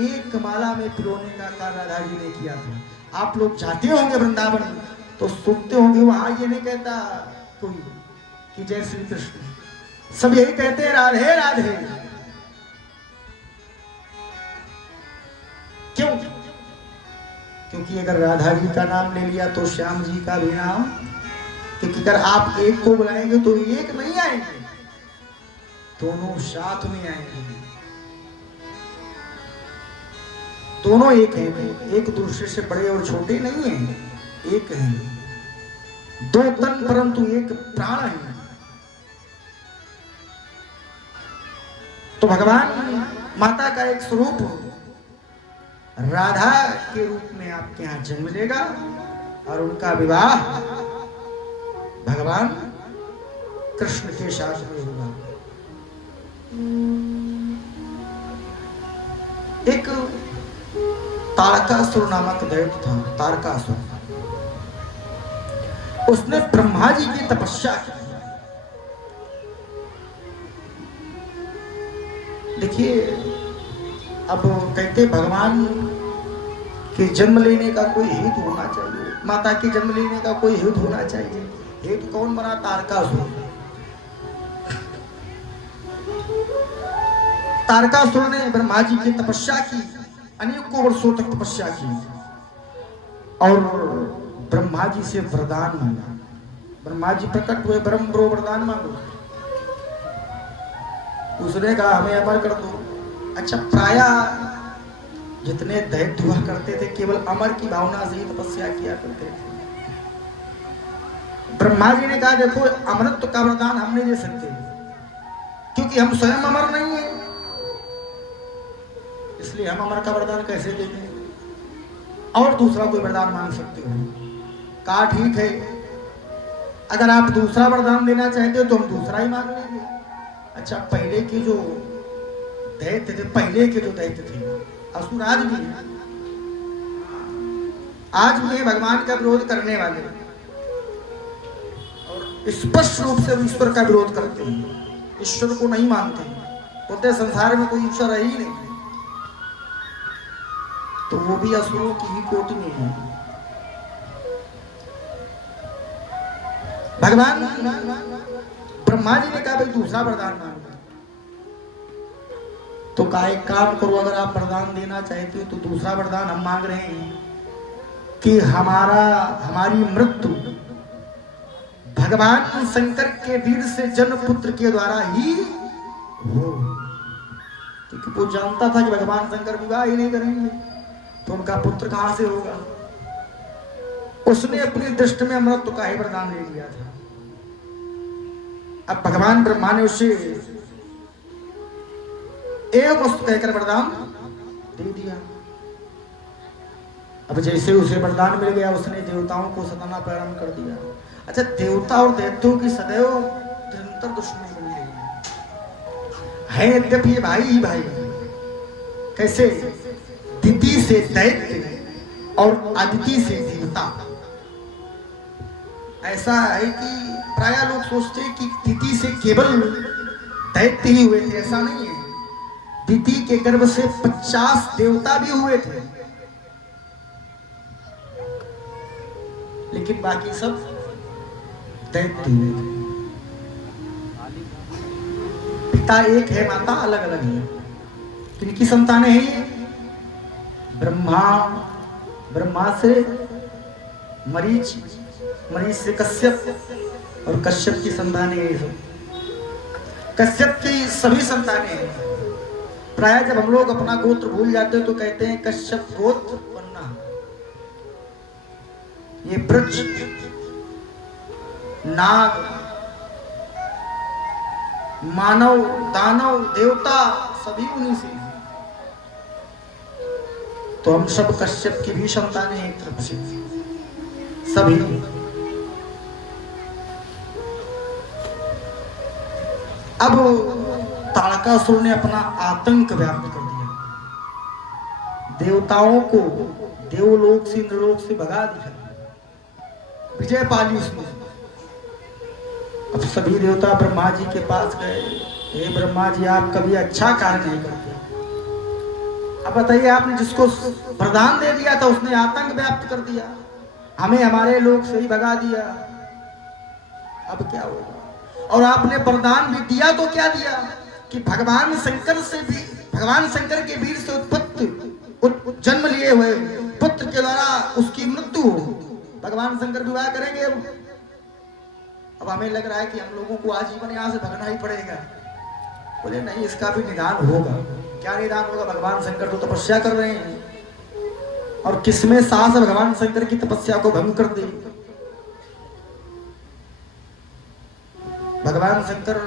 एक माला में पिरोने का कार्य राधा जी ने किया था। आप लोग जाते होंगे वृंदावन तो सुनते होंगे, वहां ये नहीं कहता कोई कि जय श्री कृष्ण, सब यही कहते हैं राधे राधे। क्यों? क्योंकि अगर राधा जी का नाम ले लिया तो श्याम जी का भी नाम, क्योंकि अगर आप एक को बुलाएंगे तो एक नहीं आएंगे, दोनों साथ में आएंगे। दोनों एक हैं, एक दूसरे से बड़े और छोटे नहीं हैं, एक हैं। दो तन परंतु एक प्राण है। तो भगवान माता का एक स्वरूप राधा के रूप में आपके यहाँ जन्म लेगा और उनका विवाह भगवान कृष्ण के साथ में होगा। एक तारकासुर नामक दैत्य था, तारकासुर। उसने ब्रह्मा जी की तपस्या की। देखिए, अब कहते भगवान के जन्म लेने का कोई हेतु होना चाहिए। माता के जन्म लेने का कोई हेतु होना चाहिए। हेतु कौन बना? तारकासुर। तारकासुर ने ब्रह्मा जी की तपस्या की, अनेकों वर्षों तक तपस्या की और ब्रह्मा जी से वरदान मांगा। ब्रह्मा जी प्रकट हुए, ब्रह्म ब्रो वरदान मांगो। उसने कहा हमें अमर कर दो। अच्छा, प्राय जितने दैत्य हुआ करते थे केवल अमर की भावना से ही तपस्या किया करते थे। ब्रह्मा जी ने कहा देखो अमरत्व का वरदान हम नहीं दे सकते क्योंकि हम स्वयं अमर नहीं है, इसलिए हम अमर का वरदान कैसे देंगे? और दूसरा कोई वरदान मांग सकते हो। कहा ठीक है, अगर आप दूसरा वरदान देना चाहते हो तो हम दूसरा ही मांग लेंगे। अच्छा, पहले के जो दैत्य थे, पहले के जो दैत्य थे, असुर आज भी है, आज भी भगवान का विरोध करने वाले और स्पष्ट रूप से ईश्वर का विरोध करते हैं, ईश्वर को नहीं मानते, बोलते संसार में कोई ईश्वर है ही नहीं, तो वो भी असुरों की ही कोटि में है। भगवान ब्रह्मा जी ने कहा भाई दूसरा वरदान मांगो। तो कहा एक काम करो, अगर आप वरदान देना चाहते हो तो दूसरा वरदान हम मांग रहे हैं कि हमारी मृत्यु भगवान शंकर के वीर से जन्म पुत्र के द्वारा ही हो, क्योंकि वो जानता था कि भगवान शंकर विवाह ही नहीं करेंगे तो उनका पुत्र कहां से होगा। उसने अपनी दृष्टि में अमृत का ही वरदान ले लिया था। अब भगवान ब्रह्मा ने उसे एवं वस्तु कहकर वरदान दे दिया। अब जैसे उसे वरदान मिल गया उसने देवताओं को सताना प्रारंभ कर दिया। अच्छा, देवता और दैत्यों की सदैव निरंतर दुश्मनी बनी रही है, यद्यपि ये भाई ही भाई। कैसे? दिति से दैत्य और अदिति से देवता। ऐसा है कि प्राय लोग सोचते हैं कि दिति से केवल दैत्य ही हुए थे, ऐसा नहीं है। दिति के गर्भ से 50 देवता भी हुए थे, लेकिन बाकी सब दैत्य हुए थे। पिता एक है, माता अलग अलग है। किनकी संतानें हैं ये? ब्रह्मा से मरीच, मरीच से कश्यप और कश्यप की संतानें हैं। कश्यप की सभी संतानें हैं। प्राय जब हम लोग अपना गोत्र भूल जाते हैं तो कहते हैं कश्यप गोत्र बनना। ये ब्रज, नाग, मानव, दानव, देवता सभी उन्हीं से। तो हम सब कश्यप की भी संतानें हैं एक तरफ से, सभी। अब तारकासुर ने अपना आतंक व्याप्त कर दिया, देवताओं को देवलोक से इंद्रलोक से भगा दिया, विजय पा ली उसने। अब सभी देवता ब्रह्मा जी के पास गए, हे ब्रह्मा जी आप कभी अच्छा कार्य नहीं करते, अब बताइए आपने जिसको वरदान दे दिया था उसने आतंक व्याप्त कर दिया, हमें हमारे लोग से ही भगा दिया, अब क्या होगा? और आपने वरदान भी दिया तो क्या दिया कि भगवान शंकर के वीर से उत्पत्ति जन्म लिए हुए पुत्र के द्वारा उसकी मृत्यु हो। भगवान शंकर विवाह करेंगे। अब हमें लग रहा है कि हम लोगों को आजीवन यहाँ से भगना ही पड़ेगा। बोले नहीं, इसका भी निदान होगा। क्या निदान होगा? भगवान शंकर तो तपस्या कर रहे हैं और किसमें साहस भगवान शंकर की तपस्या को भंग कर दे। भगवान शंकर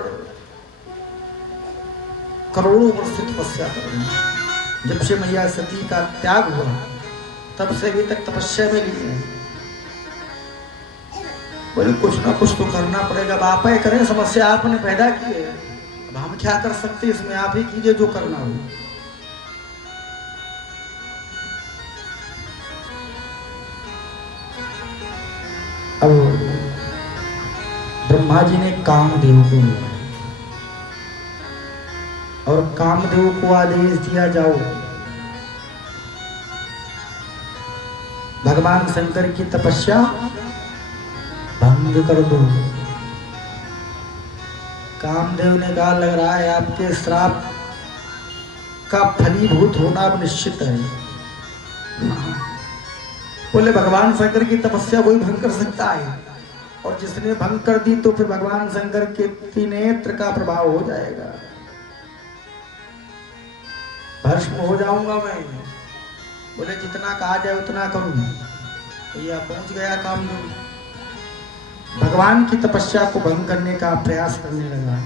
करोड़ों वर्ष तपस्या कर रहे हैं। जब से मैया सती का त्याग हुआ तब से अभी तक तपस्या में लिए। बोले कुछ ना कुछ तो करना पड़ेगा। अब आप ही करें, समस्या आपने पैदा की है, अब हम क्या कर सकते हैं इसमें? आप ही कीजिए जो करना हो। अब ब्रह्मा जी ने कामदेव को बुलाया और कामदेव को आदेश दिया, जाओ भगवान शंकर की तपस्या भंग कर दो। कामदेव ने कहा लग रहा है आपके श्राप का फलीभूत होना अब निश्चित है। बोले भगवान शंकर की तपस्या वही भंग कर सकता है, और जिसने भंग कर दी तो फिर भगवान शंकर के त्रिनेत्र का प्रभाव हो जाएगा, भस्म हो जाऊंगा मैं। बोले जितना कहा जाए उतना करूं। भैया पहुंच गया काम में, भगवान की तपस्या को भंग करने का प्रयास करने लगा।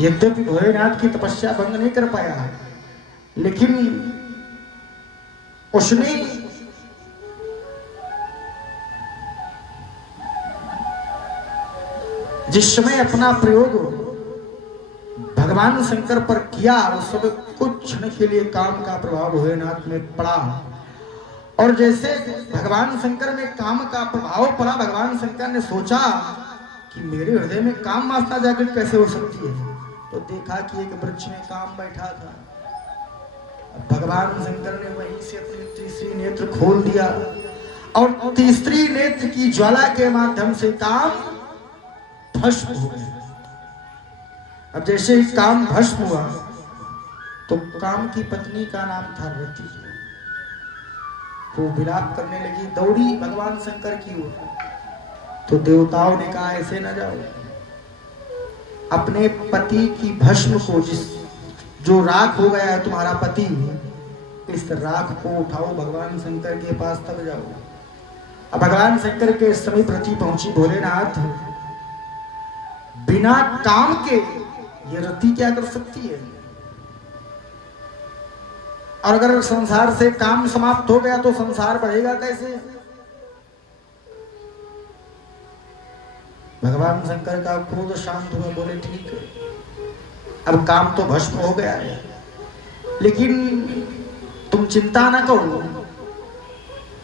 यद्यपि भोलेनाथ की तपस्या भंग नहीं कर पाया, लेकिन उसने जिस समय अपना प्रयोग भगवान शंकर पर किया, उस समय कुछ क्षण के लिए काम का प्रभाव भोलेनाथ में पड़ा, और जैसे भगवान शंकर में काम का प्रभाव पड़ा, भगवान शंकर ने सोचा कि मेरे हृदय में काम वासना जागृत कैसे हो सकती है। तो देखा कि एक वृक्ष में काम बैठा था। भगवान शंकर ने वहीं से अपनी तीसरी नेत्र खोल दिया, और तीसरी नेत्र की ज्वाला के माध्यम से काम भस्म हो गया। अब जैसे ही काम भस्म हुआ तो काम की पत्नी का नाम था रति। वो विलाप करने लगी, दौड़ी भगवान शंकर की ओर। तो देवताओं ने कहा ऐसे न जाओ, अपने पति की भस्म को, जो राख हो गया है तुम्हारा पति, इस राख को उठाओ, भगवान शंकर के पास तब जाओ। अब भगवान शंकर के समीप रति पहुंची। भोलेनाथ बिना काम के ये रति क्या कर सकती है, और अगर संसार से काम समाप्त हो गया तो संसार बढ़ेगा कैसे। भगवान शंकर का क्रोध शांत हुआ, बोले ठीक है, अब काम तो भस्म हो गया है, लेकिन तुम चिंता न करो,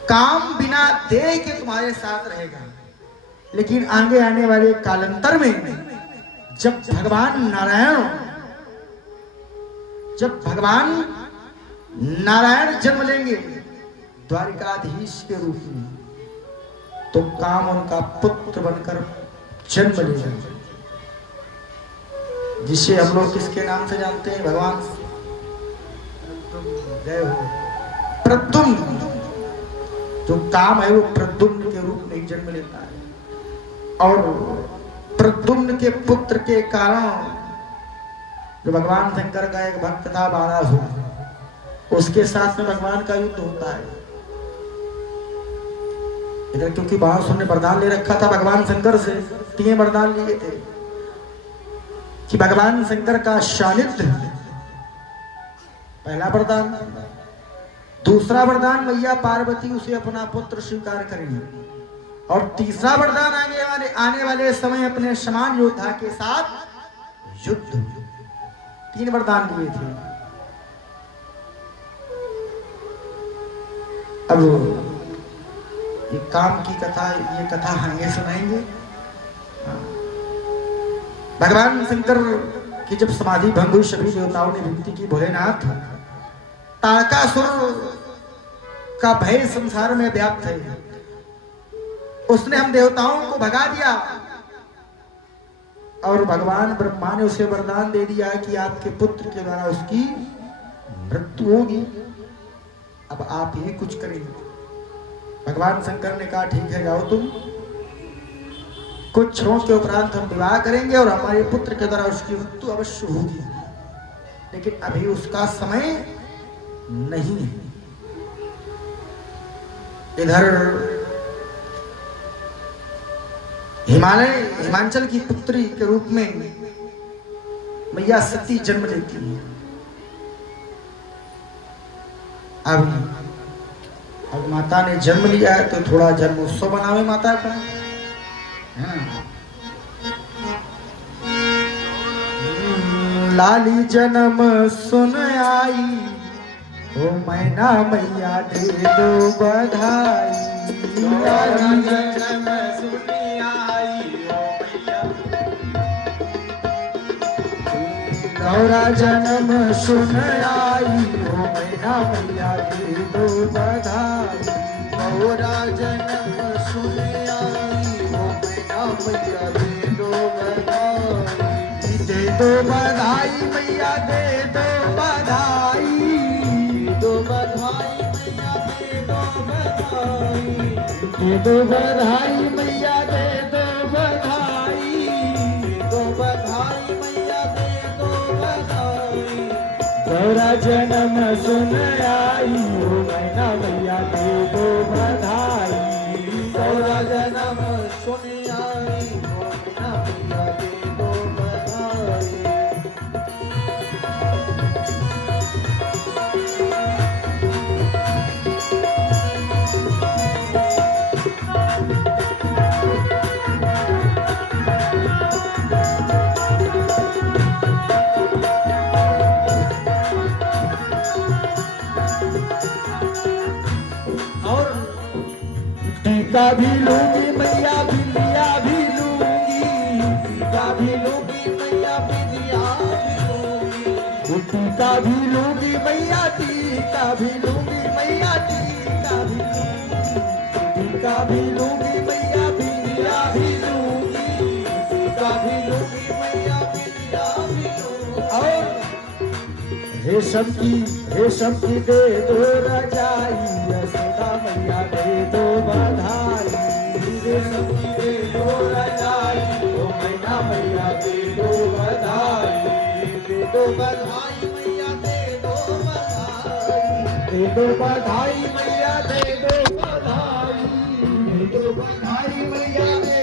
काम बिना देह के तुम्हारे साथ रहेगा। लेकिन आगे आने वाले कालांतर में जब भगवान नारायण जन्म लेंगे द्वारिकाधीश के रूप में, तो काम उनका पुत्र बनकर जन्म लेगा, जिसे हम लोग किसके नाम से जानते हैं, भगवान प्रद्युम्न। जो काम है वो प्रद्युम्न के रूप में जन्म लेता है, और प्रद्युम्न के पुत्र के कारण जो भगवान शंकर का एक भक्त था बाणासुर, उसके साथ में भगवान का युद्ध होता है। इधर क्योंकि बाणासुर ने वरदान ले रखा था भगवान शंकर से, 3 वरदान लिए थे कि भगवान शंकर का सानिध्य, पहला वरदान। दूसरा वरदान मैया पार्वती उसे अपना पुत्र स्वीकार करेंगे, और तीसरा वरदान आने वाले समय अपने समान योद्धा के साथ युद्ध। 3 वरदान लिए थे। अब ये काम की कथा, ये कथा आगे सुनाएंगे। भगवान शंकर की जब समाधि भंग हुई, सभी देवताओं ने विनती की, भोलेनाथ तारकासुर का भय संसार में व्याप्त है, उसने हम देवताओं को भगा दिया, और भगवान ब्रह्मा ने उसे वरदान दे दिया कि आपके पुत्र के द्वारा उसकी मृत्यु होगी, अब आप ही कुछ करेंगे। भगवान शंकर ने कहा ठीक है, जाओ तुम, कुछ क्षणों के उपरांत हम विवाह करेंगे और हमारे पुत्र के द्वारा उसकी मृत्यु अवश्य होगी, लेकिन अभी उसका समय नहीं है। इधर हिमाचल की पुत्री के रूप में मैया सती जन्म लेती है। अब माता ने जन्म लिया है तो थोड़ा जन्म उत्सव बनावे माता का। लाली जन्म सुन आई, ओ मैना मैया दे दो बधाई। लाली जन्म सुन आई, गौरा जन्म सुन आई, ओ मैना मैया दे दो बधाई। गौरा जन्म सुन आई हो मैया मैया दे दो बधाई। दे दो बधाई मैया दे दो बधाई। दो बधाई मैया दे दो बधाई। दे दो बधाई मैया दे दो बधाई। दो बधाई मैया दे दो बधाई। गौरा जन्म सुन आई हो मैना मैया दे दो बधाई। गौरा जन्म सुन आई हो मैया मैया दे दो बधाई। और टीका भी लूंगी मैया बिंदिया भी लूंगी। टीका भी लूंगी मैया बिंदिया भी लूंगी। टीका भी लूंगी मैया टीका भी लूंगी मैया टीका भी लूंगी। टीका भी लूंगी मैया बिंदिया भी लूंगी। टीका भी लूंगी मैया बिंदिया भी लूंगी। और रेशम की दे दो रजाई। यशोदा मैया दे दो बधाई। रेशम की दे दो रजाई ओ मैना मैया दे दो बधाई। दे दो बधाई मैया दे दो बधाई। दे दो बधाई मैया दे दो बधाई। दे दो बधाई मैया दे